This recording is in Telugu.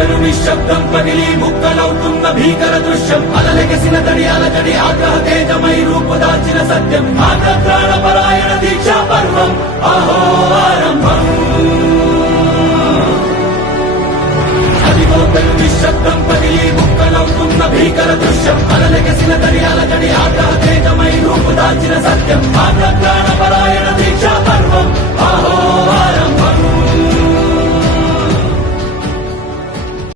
పెను నిశ్శబ్దం పగిలి ముక్కలవుతున్న భీకర దృశ్యం అలలెగసిన తడి అలజడి ఆగ్రహ తేజమై రూపుదాల్చిన సత్యం ఆగ్రత్రాణ పరాయణ దీక్షా పర్వం అహో ఆరంభం అదిగో పెను నిశ్శబ్దం పగిలి ముక్కలవుతున్న భీకర దృశ్యం అలలెగసిన తడి అలజడి ఆగ్రహ తేజమై రూపుదాల్చిన సత్యం ఆగ్రత్రాణ పరాయణ దీక్షా పర్వం